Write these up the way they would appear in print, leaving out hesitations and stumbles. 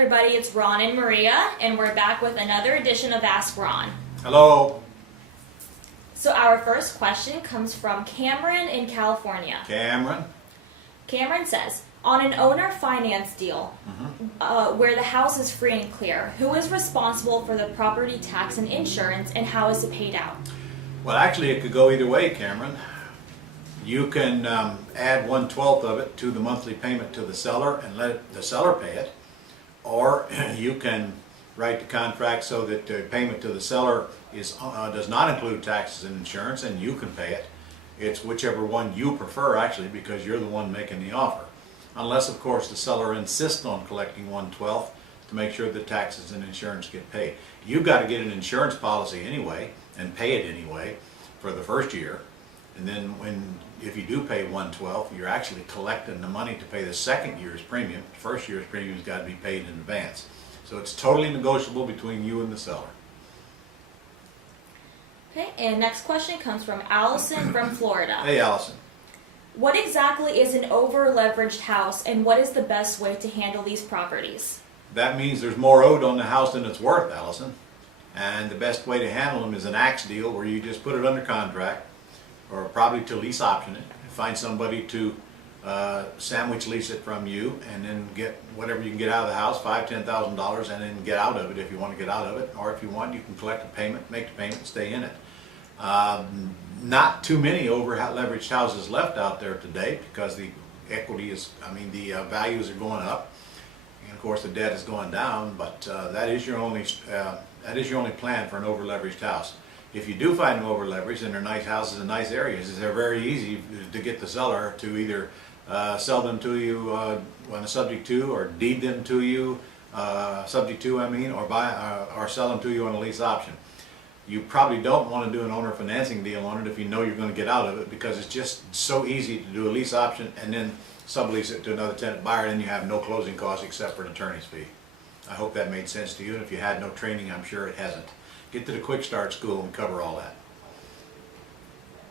everybody, it's Ron and Maria, and we're back with another edition of Ask Ron. Hello. So our first question comes from Camrin in California. Camrin. Camrin says, on an owner finance deal where the house is free and clear, who is responsible for the property tax and insurance, and how is it paid out? Well, actually, it could go either way, Camrin. You can add 1/12 of it to the monthly payment to the seller and let the seller pay it, or you can write the contract so that the payment to the seller does not include taxes and insurance, and you can pay it. It's whichever one you prefer, actually, because you're the one making the offer. Unless, of course, the seller insists on collecting 1/12 to make sure that taxes and insurance get paid. You've got to get an insurance policy anyway and pay it anyway for the first year. And then if you do pay 1/12, you're actually collecting the money to pay the second year's premium. The first year's premium's got to be paid in advance. So it's totally negotiable between you and the seller. Okay, and next question comes from Alison from Florida. Hey, Alison. What exactly is an over-leveraged house, and what is the best way to handle these properties? That means there's more owed on the house than it's worth, Alison. And the best way to handle them is an axe deal where you just put it under contract, or probably to lease option it, find somebody to sandwich lease it from you, and then get whatever you can get out of the house, $5,000, $10,000, and then get out of it if you want to get out of it, or if you want, you can collect a payment, make the payment, stay in it. Not too many over-leveraged houses left out there today because the equity is, the values are going up, and of course the debt is going down. But that is your only plan for an over-leveraged house. If you do find them over-leveraged and they're nice houses in nice areas, they're very easy to get the seller to either sell them to you on a subject to, or deed them to you, subject to, or buy or sell them to you on a lease option. You probably don't want to do an owner financing deal on it if you know you're going to get out of it, because it's just so easy to do a lease option and then sublease it to another tenant buyer, and you have no closing costs except for an attorney's fee. I hope that made sense to you, and if you had no training, I'm sure it hasn't. Get to the Quick Start School and cover all that.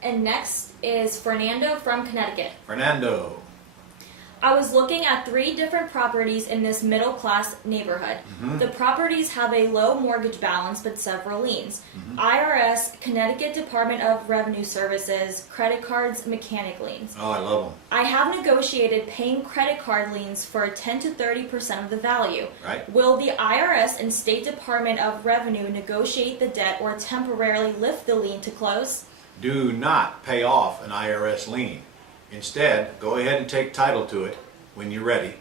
And next is Fernando from Connecticut. Fernando. I was looking at 3 different properties in this middle-class neighborhood. The properties have a low mortgage balance but several liens. IRS, Connecticut Department of Revenue Services, credit cards, mechanic liens. Oh, I love them. I have negotiated paying credit card liens for 10 to 30% of the value. Right. Will the IRS and State Department of Revenue negotiate the debt or temporarily lift the lien to close? Do not pay off an IRS lien. Instead, go ahead and take title to it when you're ready,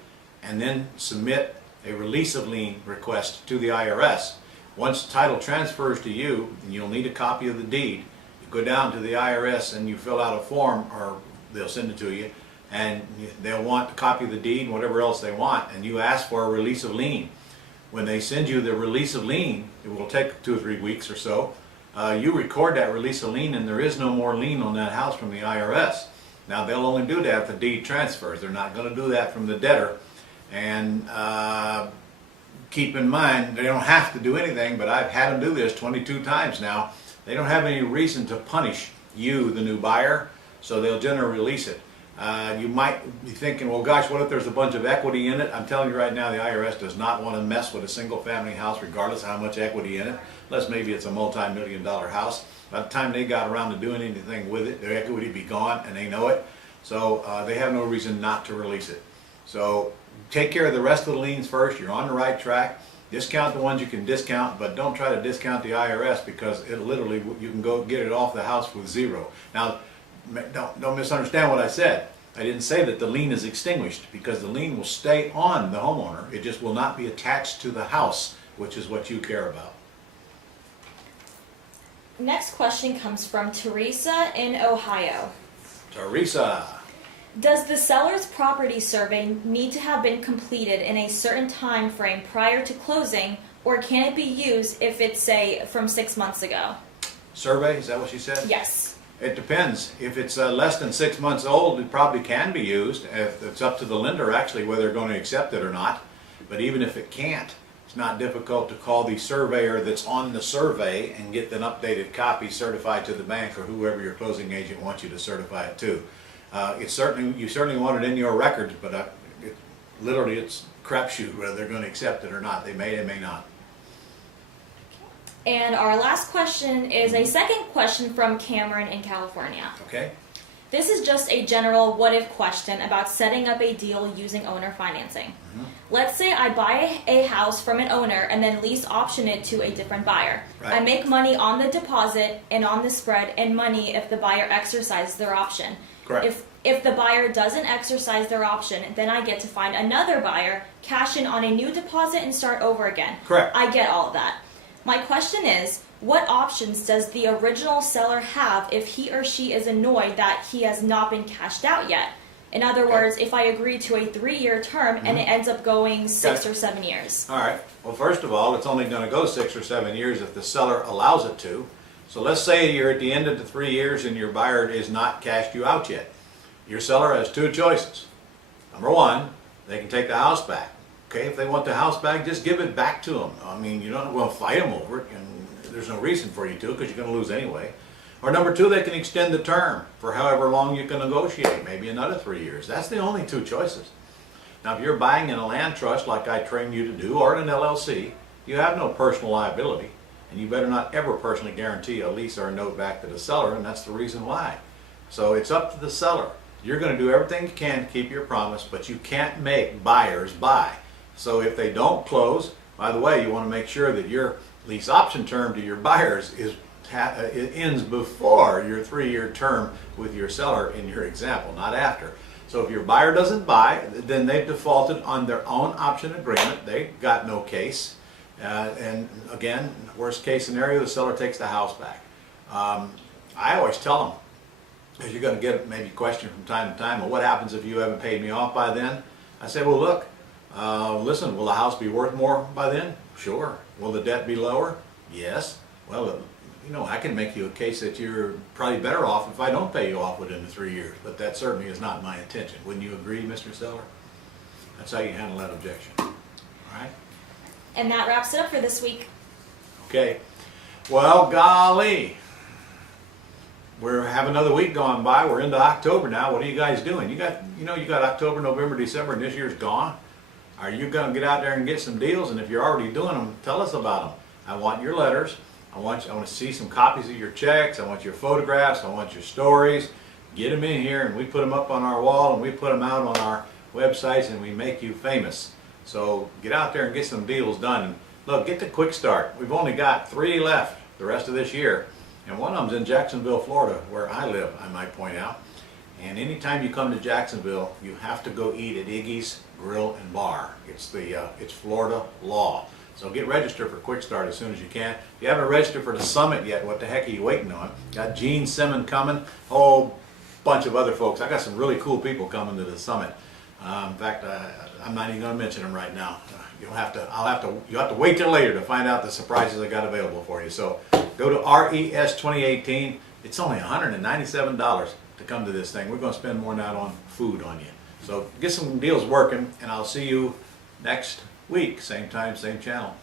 and then submit a release of lien request to the IRS. Once the title transfers to you, and you'll need a copy of the deed, you go down to the IRS and you fill out a form, or they'll send it to you, and they'll want a copy of the deed and whatever else they want, and you ask for a release of lien. When they send you the release of lien, it will take 2 or 3 weeks or so, you record that release of lien, and there is no more lien on that house from the IRS. Now, they'll only do that if the deed transfers. They're not going to do that from the debtor. And keep in mind, they don't have to do anything, but I've had them do this 22 times now. They don't have any reason to punish you, the new buyer, so they'll generally release it. You might be thinking, well, gosh, what if there's a bunch of equity in it? I'm telling you right now, the IRS does not want to mess with a single-family house, regardless of how much equity in it, unless maybe it's a multi-million-dollar house. By the time they got around to doing anything with it, their equity would be gone, and they know it. So they have no reason not to release it. So take care of the rest of the liens first. You're on the right track. Discount the ones you can discount, but don't try to discount the IRS, because it literally, you can go get it off the house with 0. Now, don't misunderstand what I said. I didn't say that the lien is extinguished, because the lien will stay on the homeowner. It just will not be attached to the house, which is what you care about. Next question comes from Theresa in Ohio. Theresa. Does the seller's property survey need to have been completed in a certain time frame prior to closing, or can it be used if it's, say, from 6 months ago? Survey, is that what she said? Yes. It depends. If it's less than 6 months old, it probably can be used. If it's up to the lender, actually, whether they're going to accept it or not. But even if it can't, it's not difficult to call the surveyor that's on the survey and get an updated copy certified to the bank or whoever your closing agent wants you to certify it to. You certainly want it in your records, but literally it's crapshoot whether they're going to accept it or not. They may not. And our last question is a second question from Camrin in California. Okay? This is just a general what-if question about setting up a deal using owner financing. Let's say I buy a house from an owner and then lease option it to a different buyer. Right. I make money on the deposit and on the spread, and money if the buyer exercises their option. Correct. If the buyer doesn't exercise their option, then I get to find another buyer, cash in on a new deposit, and start over again. Correct. I get all of that. My question is, what options does the original seller have if he or she is annoyed that he has not been cashed out yet? In other words, if I agree to a 3-year term and it ends up going 6 or 7 years. All right. Well, first of all, it's only going to go 6 or 7 years if the seller allows it to. So let's say you're at the end of the 3 years and your buyer is not cashed you out yet. Your seller has 2 choices. Number 1, they can take the house back. Okay, if they want the house back, just give it back to them. I mean, you don't want to fight them over it, and there's no reason for you to because you're going to lose anyway. Or number 2, they can extend the term for however long you can negotiate, maybe another 3 years. That's the only 2 choices. Now, if you're buying in a land trust like I train you to do, or in an LLC, you have no personal liability, and you better not ever personally guarantee a lease or a note back to the seller, and that's the reason why. So it's up to the seller. You're going to do everything you can to keep your promise, but you can't make buyers buy. So if they don't close, by the way, you want to make sure that your lease option term to your buyers it ends before your 3-year term with your seller in your example, not after. So if your buyer doesn't buy, then they've defaulted on their own option agreement. They got no case. And again, worst case scenario, the seller takes the house back. I always tell them, because you're going to get maybe a question from time to time, well, what happens if you haven't paid me off by then? I say, well, look, listen, will the house be worth more by then? Sure. Will the debt be lower? Yes. Well, you know, I can make you a case that you're probably better off if I don't pay you off within the 3 years, but that certainly is not my intention. Wouldn't you agree, Mr. Seller? That's how you handle that objection. All right? And that wraps it up for this week. Okay. Well, golly. We have another week gone by. We're into October now. What are you guys doing? You got October, November, December, and this year's gone. Are you going to get out there and get some deals? And if you're already doing them, tell us about them. I want your letters. I want to see some copies of your checks. I want your photographs. I want your stories. Get them in here, and we put them up on our wall, and we put them out on our websites, and we make you famous. So get out there and get some deals done. And look, get the quick start. We've only got 3 left the rest of this year, and one of them's in Jacksonville, Florida, where I live, I might point out. And anytime you come to Jacksonville, you have to go eat at Iggy's Grill and Bar. It's Florida law. So get registered for Quick Start as soon as you can. If you haven't registered for the summit yet, what the heck are you waiting on? Got Gene Simmons coming, a whole bunch of other folks. I got some really cool people coming to the summit. In fact, I'm not even going to mention them right now. You'll have to wait till later to find out the surprises I got available for you. So go to RES 2018. It's only $197 to come to this thing. We're going to spend more than that on food on you. So get some deals working, and I'll see you next week, same time, same channel.